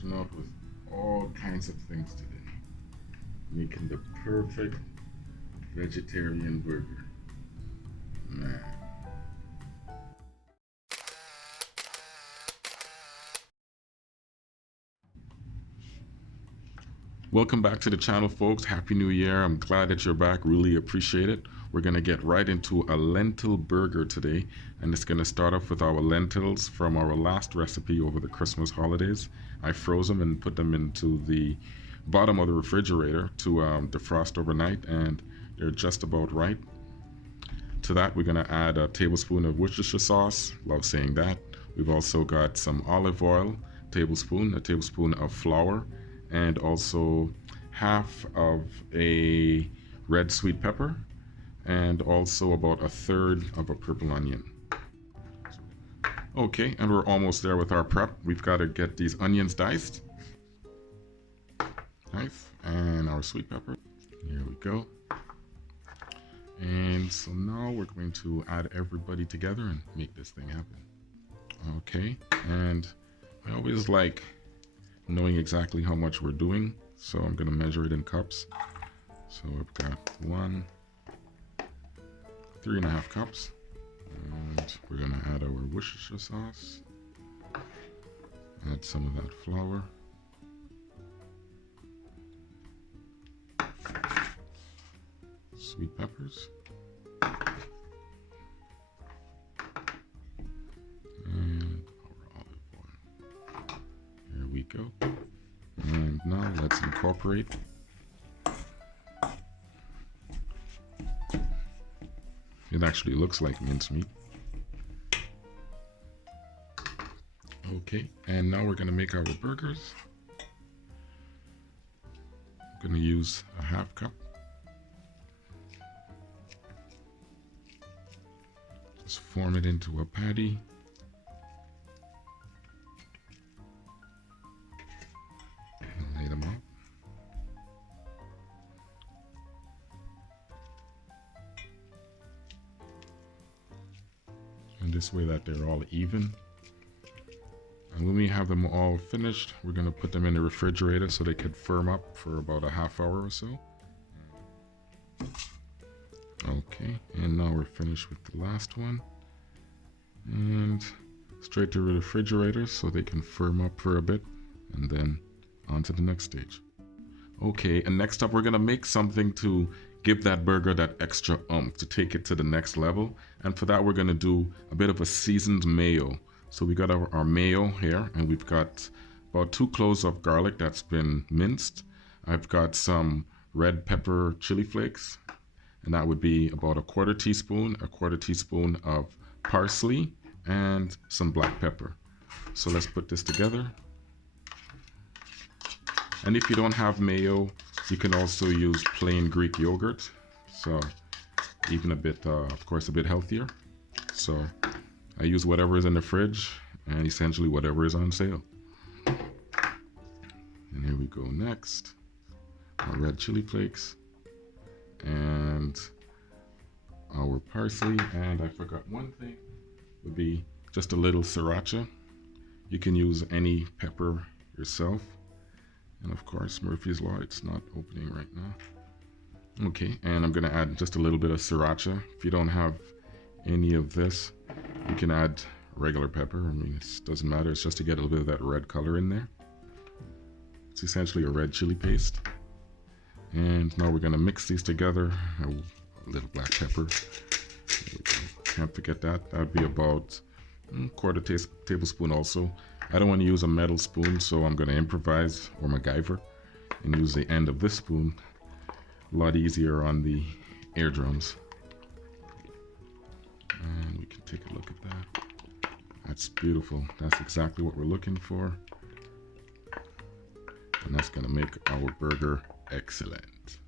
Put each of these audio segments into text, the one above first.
starting out with all kinds of things today, making the perfect vegetarian burger. Man. Welcome back to the channel, folks. Happy New Year. I'm glad that you're back. Really appreciate it. We're going to get right into a lentil burger today, and it's going to start off with our lentils from our last recipe over the Christmas holidays. I froze them and put them into the bottom of the refrigerator to defrost overnight, and they're just about right. To that, we're going to add a tablespoon of Worcestershire sauce. Love saying that. We've also got some olive oil, a tablespoon of flour, and also half of a red sweet pepper, and also about a third of a purple onion. Okay, and we're almost there with our prep. We've got to get these onions diced. Nice. And our sweet pepper. Here we go. And so now we're going to add everybody together and make this thing happen. Okay, and I always like knowing exactly how much we're doing, so I'm going to measure it in cups. So I've got 3.5 cups, and we're going to add our Worcestershire sauce, add some of that flour, sweet peppers, and our olive oil. Here we go. And now let's incorporate. It actually looks like mincemeat. Okay, and now we're going to make our burgers. I'm going to use a half cup. Just form it into a patty. And lay them out. And this way that they're all even. And when we have them all finished, we're going to put them in the refrigerator so they could firm up for about a half hour or so. Okay, and now we're finished with the last one. And straight to the refrigerator so they can firm up for a bit, and then on to the next stage. Okay, and next up we're going to make something to give that burger that extra oomph, to take it to the next level. And for that we're going to do a bit of a seasoned mayo. So we got our mayo here, and we've got about 2 cloves of garlic that's been minced. I've got some red pepper chili flakes, and that would be about a quarter teaspoon of parsley, and some black pepper. So let's put this together. And if you don't have mayo, you can also use plain Greek yogurt. So even a bit, of course, a bit healthier. So I use whatever is in the fridge and essentially whatever is on sale. And here we go next. Our red chili flakes and our parsley. And I forgot one thing, would be just a little sriracha. You can use any pepper yourself. And of course, Murphy's Law, it's not opening right now. Okay, and I'm gonna add just a little bit of sriracha. If you don't have any of this, you can add regular pepper. I mean, it doesn't matter, it's just to get a little bit of that red color in there. It's essentially a red chili paste. And now we're gonna mix these together. A little black pepper. Can't forget that. That'd be about a quarter tablespoon also. I don't want to use a metal spoon, so I'm going to improvise, or MacGyver, and use the end of this spoon. A lot easier on the air drums. And we can take a look at that. That's beautiful. That's exactly what we're looking for. And that's going to make our burger excellent.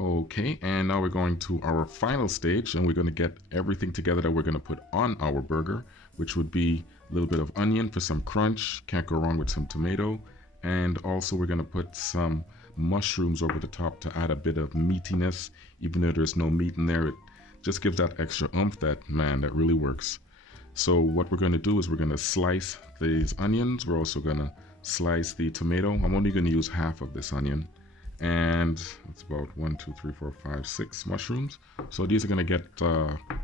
Okay, and now we're going to our final stage, and we're going to get everything together that we're going to put on our burger, which would be a little bit of onion for some crunch. Can't go wrong with some tomato. And also we're going to put some mushrooms over the top to add a bit of meatiness. Even though there's no meat in there, it just gives that extra oomph that really works. So what we're going to do is we're going to slice these onions. We're also going to slice the tomato. I'm only going to use half of this onion. And it's about 1, 2, 3, 4, 5, 6 mushrooms. So these are going to get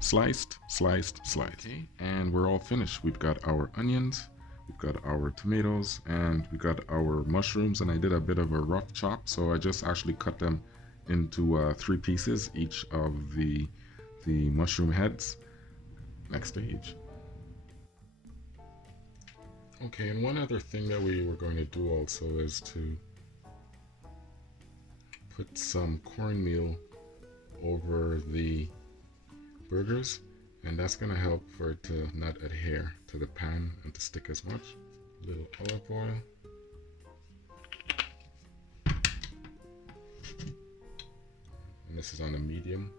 sliced. Okay. And we're all finished. We've got our onions, we've got our tomatoes, and we've got our mushrooms. And I did a bit of a rough chop, so I just actually cut them into 3 pieces, each of the mushroom heads. Next stage. Okay, and one other thing that we were going to do also is to put some cornmeal over the burgers, and that's going to help for it to not adhere to the pan and to stick as much. A little olive oil. And this is on a medium.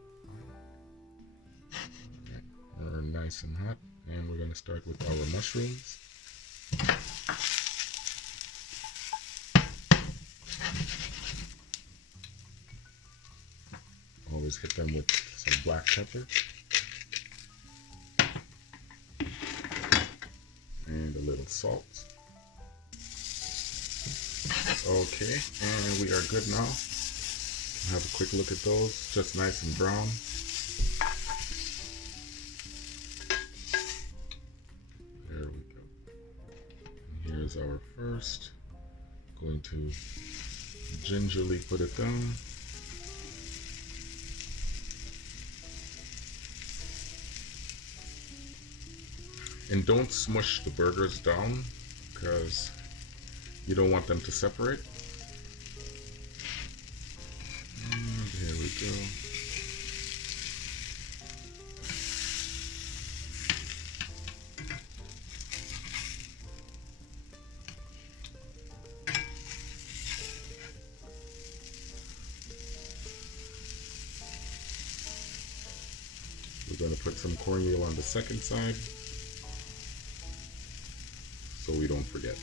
Okay. We're nice and hot, and we're going to start with our mushrooms. Always hit them with some black pepper and a little salt. Okay, and we are good now. Have a quick look at those, just nice and brown. There we go. And here's our first. Going to gingerly put it down. And don't smush the burgers down because you don't want them to separate. And here we go. We're going to put some cornmeal on the second side, so we don't forget.